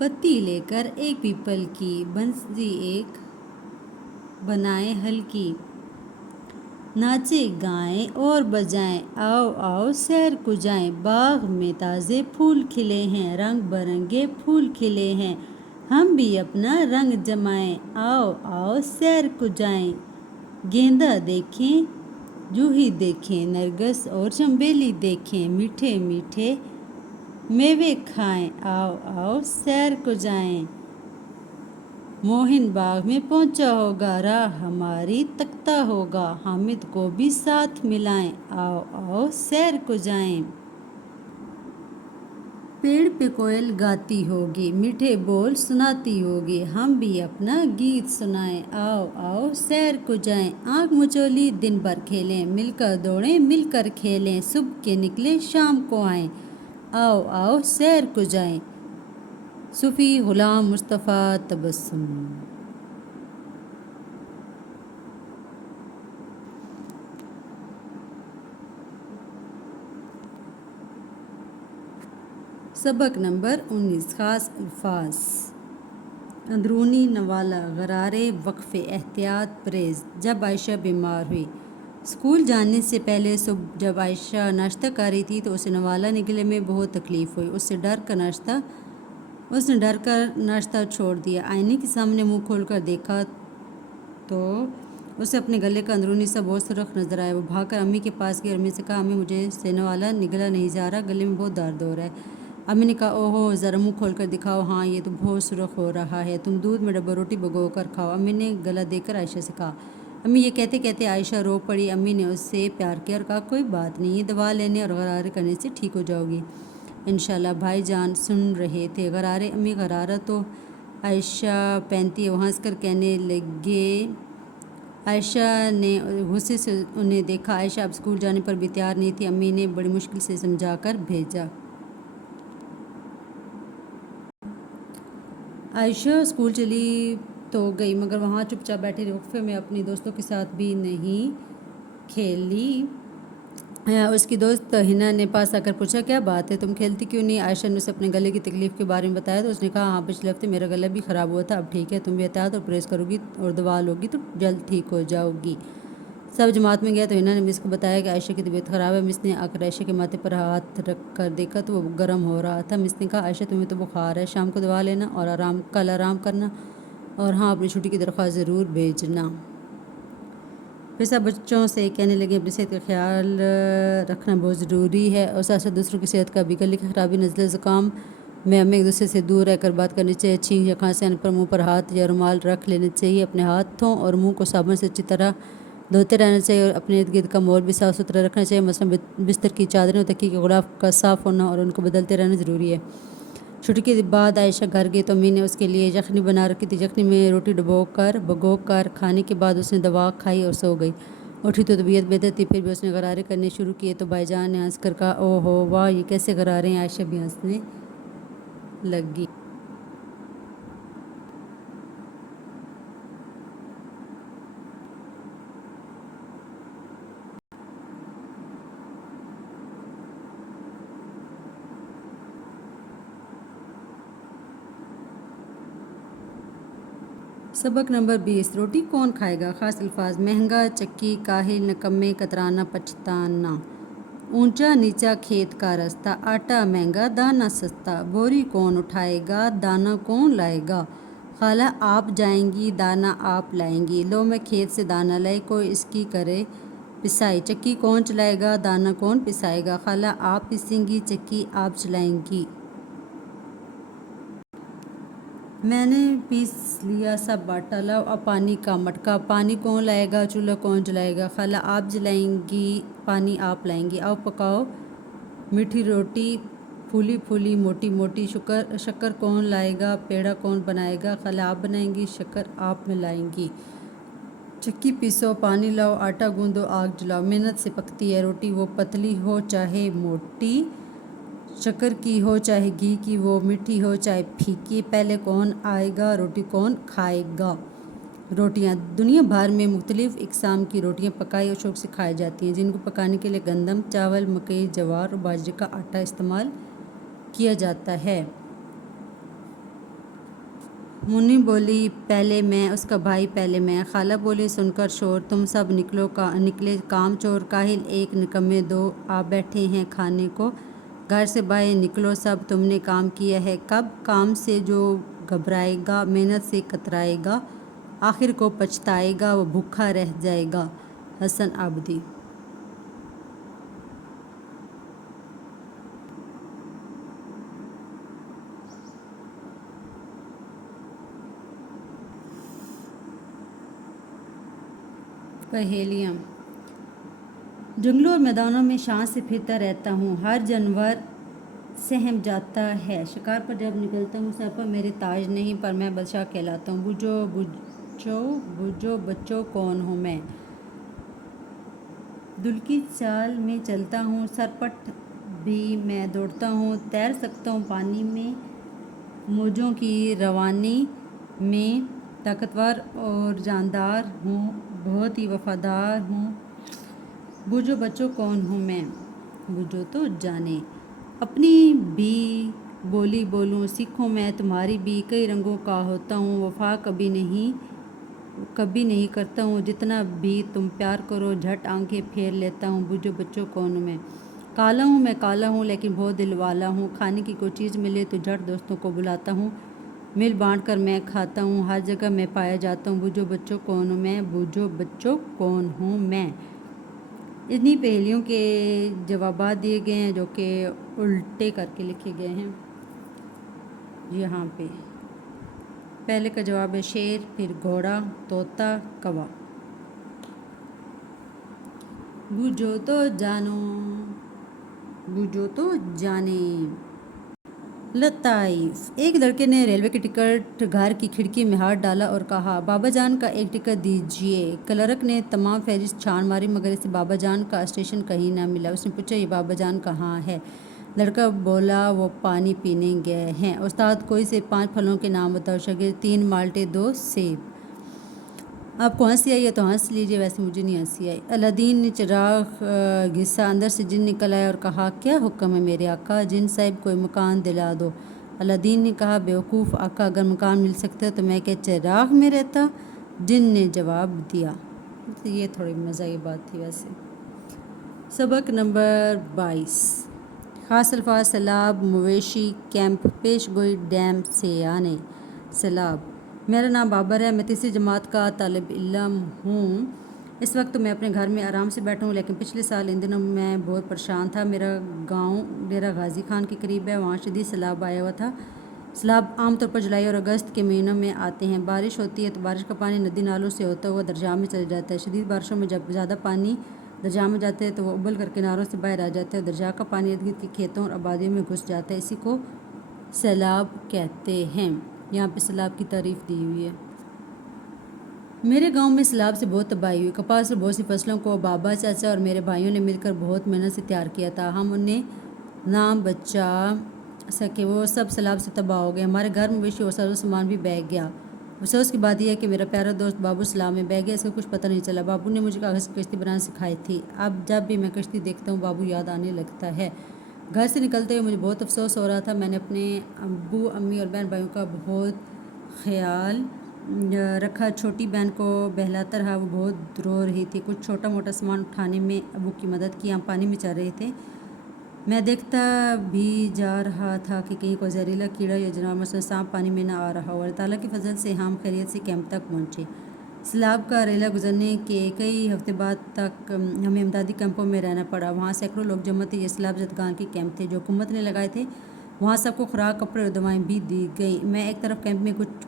पत्ती लेकर एक पीपल की, बंसी एक बनाए हल्की, नाचे गाएं और बजाएं, आओ आओ सैर को जाएं, बाग में ताज़े फूल खिले हैं, रंग बिरंगे फूल खिले हैं, हम भी अपना रंग जमाएं, आओ आओ सैर को जाएं। गेंदा देखें, जूही देखें, नरगिस और चंबेली देखें, मीठे मीठे मेवे खाएं, आओ आओ सैर को जाएं। मोहिन बाग में पहुंचा होगा, राह हमारी तकता होगा, हामिद को भी साथ मिलाएं, आओ आओ सैर को जाएं। पेड़ पे कोयल गाती होगी, मीठे बोल सुनाती होगी, हम भी अपना गीत सुनाएं, आओ आओ सैर को जाएं। आँख मचोली दिन भर खेलें, मिलकर दौड़ें मिलकर खेलें, सुबह के निकले शाम को आएं, आओ आओ सैर को जाएं। सूफी गुलाम मुस्तफ़ा तबस्सुम। सबक नंबर 19, ख़ास अल्फाज। अंदरूनी नवाला, गरारे, वक्फ़े, एहतियात, परहेज़। जब आयशा बीमार हुई। स्कूल जाने से पहले सुबह जब आयशा नाश्ता कर रही थी तो उसे नवाला निकलने में बहुत तकलीफ़ हुई। उसने डर कर नाश्ता छोड़ दिया। आईने के सामने मुंह खोलकर देखा तो उसे अपने गले का अंदरूनी हिस्सा बहुत सुर्ख नज़र आया। वो भागकर अम्मी के पास गई और अम्मी से कहा, अम्मी मुझे से नवाला निगला नहीं जा रहा, गले में बहुत दर्द हो रहा है। अम्मी ने कहा, ओहो ज़रा मुँह खोल कर दिखाओ, हाँ ये तो बहुत सुर्ख हो रहा है, तुम दूध में डब्बा रोटी भिगो कर खाओ। अम्मी ने गला देकर आयशा से कहा। अम्मी ये कहते कहते आयशा रो पड़ी। अम्मी ने उससे प्यार किया और कहा, कोई बात नहीं, ये दवा लेने और गरारे करने से ठीक हो जाओगी इंशाल्लाह। भाईजान सुन रहे थे। गरारे अम्मी, गरारा तो आयशा पहनती है। वहाँ हंसकर कहने लगे। आयशा ने गुस्से से उन्हें देखा। आयशा अब स्कूल जाने पर भी तैयार नहीं थी। अम्मी ने बड़ी मुश्किल से समझाकर भेजा। आयशा स्कूल चली तो गई मगर वहाँ चुपचाप बैठी रही। वक्फे में अपनी दोस्तों के साथ भी नहीं खेली। उसकी दोस्त हिना ने पास आकर पूछा, क्या बात है, तुम खेलती क्यों नहीं? आयशा ने उसे अपने गले की तकलीफ़ के बारे में बताया तो उसने कहा, हाँ पिछले हफ्ते मेरा गला भी ख़राब हुआ था, अब ठीक है, तुम भी एहतियात और परहेज़ करोगी और दवा लोगी तो जल्द ठीक हो जाओगी। सब जमात में गया तो हिना ने मिस को बताया कि आयशा की तबीयत ख़राब है। मिस ने आकर आयशा के माथे पर हाथ रख कर देखा तो वो गर्म हो रहा था। मिस ने कहा, आयशा तुम्हें तो बुखार है, शाम को दवा लेना और कल आराम करना, और हाँ अपनी छुट्टी की दरख्वास्त ज़रूर भेजना। फिर सब बच्चों से कहने लगे, अपनी सेहत का ख्याल रखना बहुत ज़रूरी है और साथ साथ दूसरों की सेहत का भी। गले की खराबी, नज़ले, ज़ुकाम में हमें एक दूसरे से दूर रहकर बात करनी चाहिए। छींक या खांसी आने पर मुंह पर हाथ या रुमाल रख लेने चाहिए। अपने हाथों और मुंह को साबुन से अच्छी तरह धोते रहना चाहिए और अपने इर्द गिर्द का माहौल भी साफ़ सुथरा रखना चाहिए। मसलन बिस्तर की चादरें और तकिए के गुलाफ का साफ़ होना और उनको बदलते रहना ज़रूरी है। छुट्टी के बाद आयशा घर गई तो अम्मी ने उसके लिए यखनी बना रखी थी। यखनी में रोटी भगो कर खाने के बाद उसने दवा खाई और सो गई। उठी तो तबीयत बेहतर थी, फिर भी उसने गरारे करने शुरू किए तो भाईजान ने हंस कर कहा, ओहो वाह, ये कैसे गरारे हैं? आयशा भी हंसने लगी। सबक नंबर 20, रोटी कौन खाएगा? ख़ास अल्फाज। महंगा, चक्की, काहिल, नकम्मे, कतराना, पछताना। ऊंचा नीचा खेत का रास्ता, आटा महंगा दाना सस्ता, बोरी कौन उठाएगा दाना कौन लाएगा? खाला आप जाएंगी दाना आप लाएंगी, लो मैं खेत से दाना लाई, कोई इसकी करे पिसाई। चक्की कौन चलाएगा दाना कौन पिसाएगा? खाला आप पिसेंगी चक्की आप चलाएंगी। मैंने पीस लिया सब आटा, लाओ अब पानी का मटका, पानी कौन लाएगा चूल्हा कौन जलाएगा? खाला आप जलाएंगी पानी आप लाएंगी। आओ पकाओ मीठी रोटी, फूली फूली मोटी मोटी। शक्कर कौन लाएगा पेड़ा कौन बनाएगा? खाला आप बनाएंगी शक्कर आप मिलाएंगी। चक्की पीसो पानी लाओ आटा गूंदो आग जलाओ, मेहनत से पकती है रोटी, वो पतली हो चाहे मोटी, शक्कर की हो चाहे घी की, वो मीठी हो चाहे फीकी। पहले कौन आएगा रोटी कौन खाएगा? रोटियां। दुनिया भर में मुख्तलिफ़ इकसाम की रोटियां पकाई और शौक से खाई जाती हैं, जिनको पकाने के लिए गंदम, चावल, मकई, जवार और बाजरे का आटा इस्तेमाल किया जाता है। منی بولی پہلے میں، اس کا بھائی پہلے میں۔ خالہ بولی سن کر شور، تم سب نکلے کام چور، کاہل ایک نکمے دو، آ بیٹھے ہیں کھانے کو۔ گھر سے باہر نکلو سب، تم نے کام کیا ہے کب؟ کام سے جو گھبرائے گا، محنت سے کترائے گا، آخر کو پچھتائے گا، وہ بھوکا رہ جائے گا۔ حسن آبادی۔ پہیلیاں۔ جنگلوں اور میدانوں میں شان سے پھرتا رہتا ہوں، ہر جانور سہم جاتا ہے، شکار پر جب نکلتا ہوں سر پر میرے تاج نہیں، پر میں بادشاہ کہلاتا ہوں۔ بوجھو بچوں کون ہوں میں؟ دل کی چال میں چلتا ہوں، سرپٹ بھی میں دوڑتا ہوں، تیر سکتا ہوں پانی میں، موجوں کی روانی میں، طاقتور اور جاندار ہوں، بہت ہی وفادار ہوں۔ بوجھو بچوں کون ہوں میں؟ بوجھو تو جانے۔ اپنی بھی بولی بولوں، سیکھوں میں تمہاری بھی، کئی رنگوں کا ہوتا ہوں، وفا کبھی نہیں کرتا ہوں، جتنا بھی تم پیار کرو جھٹ آنکھیں پھیر لیتا ہوں۔ بوجھو بچوں کون ہوں میں؟ کالا ہوں میں، کالا ہوں لیکن بہت دل والا ہوں، کھانے کی کوئی چیز ملے تو جھٹ دوستوں کو بلاتا ہوں، مل بانٹ کر میں کھاتا ہوں، ہر جگہ میں پایا جاتا ہوں۔ بوجھو بچوں کون ہوں میں؟ بوجھو بچوں کون ہوں میں؟ اتنی پہیلیوں کے جوابات دیے گئے ہیں جو کہ الٹے کر کے لکھے گئے ہیں یہاں پہ۔ پہلے کا جواب ہے شیر، پھر گھوڑا، طوطا، کوا۔ بوجھو تو جانو، بوجھو تو جانے۔ لطائف۔ ایک لڑکے نے ریلوے کی ٹکٹ گھر کی کھڑکی میں ہاتھ ڈالا اور کہا، بابا جان کا ایک ٹکٹ دیجیے۔ کلرک نے تمام فہرست چھان ماری مگر اسے بابا جان کا اسٹیشن کہیں نہ ملا۔ اس نے پوچھا، یہ بابا جان کہاں ہے؟ لڑکا بولا، وہ پانی پینے گئے ہیں۔ استاد، کوئی سے 5 پھلوں کے نام بتاؤ۔ شاگرد، 3 مالٹے، 2 سیب۔ آپ کو ہنسی آئی ہے تو ہنس لیجیے، ویسے مجھے نہیں ہنسی آئی۔ الدین نے چراغ گھسا، اندر سے جن نکل آیا اور کہا، کیا حکم ہے میرے آقا؟ جن صاحب کوئی مکان دلا دو۔ الدین نے کہا، بیوقوف آقا، اگر مکان مل سکتا تو میں کیا چراغ میں رہتا؟ جن نے جواب دیا۔ یہ تھوڑی مزاحیہ بات تھی ویسے۔ سبق نمبر 22۔ خاص الفاظ: سیلاب، مویشی، کیمپ، پیش گوئی، ڈیم سے آنے۔ سیلاب۔ میرا نام بابر ہے، میں 3ری جماعت کا طالب علم ہوں۔ اس وقت میں اپنے گھر میں آرام سے بیٹھا ہوں، لیکن پچھلے سال ان دنوں میں بہت پریشان تھا۔ میرا گاؤں ڈیرہ غازی خان کے قریب ہے، وہاں شدید سیلاب آیا ہوا تھا۔ سیلاب عام طور پر جولائی اور اگست کے مہینوں میں آتے ہیں۔ بارش ہوتی ہے تو بارش کا پانی ندی نالوں سے ہوتا ہوا دریا میں چلا جاتا ہے۔ شدید بارشوں میں جب زیادہ پانی دریا میں جاتا ہے تو وہ ابل کر کناروں سے باہر آ جاتا ہے اور دریا کا پانی ارد گرد کے کھیتوں اور آبادیوں میں گھس جاتا ہے، اسی کو سیلاب کہتے ہیں۔ یہاں پہ سیلاب کی تعریف دی ہوئی ہے۔ میرے گاؤں میں سیلاب سے بہت تباہی ہوئی۔ کپاس اور بہت سی فصلوں کو بابا، چاچا اور میرے بھائیوں نے مل کر بہت محنت سے تیار کیا تھا، ہم انہیں نہ بچا سکے، وہ سب سیلاب سے تباہ ہو گئے۔ ہمارے گھر، مویشی اور ساز و سامان بھی بہہ گیا۔ افسوس کی بات یہ ہے کہ میرا پیارا دوست بابو سیلاب میں بہہ گیا، اس کا کچھ پتہ نہیں چلا۔ بابو نے مجھے کاغذ کی کشتی بنانا سکھائی تھی، اب جب بھی میں کشتی دیکھتا ہوں بابو یاد آنے لگتا ہے۔ گھر سے نکلتے ہوئے مجھے بہت افسوس ہو رہا تھا، میں نے اپنے ابو، امی اور بہن بھائیوں کا بہت خیال رکھا۔ چھوٹی بہن کو بہلاتا رہا، وہ بہت رو رہی تھی۔ کچھ چھوٹا موٹا سامان اٹھانے میں ابو کی مدد کی، ہم پانی میں چل رہے تھے۔ میں دیکھتا بھی جا رہا تھا کہ کہیں کوئی زہریلا کیڑا یا جانور مثلاً سانپ پانی میں نہ آ رہا ہو۔ اللہ تعالیٰ کی فضل سے ہم خیریت سے کیمپ تک پہنچے۔ سیلاب کا ریلا گزرنے کے کئی ہفتے بعد تک ہمیں امدادی کیمپوں میں رہنا پڑا، وہاں سینکڑوں لوگ جمع تھے۔ یہ سیلاب زدگان کے کیمپ تھے جو حکومت نے لگائے تھے، وہاں سب کو خوراک، کپڑے اور دوائیں بھی دی گئیں۔ میں ایک طرف کیمپ میں کچھ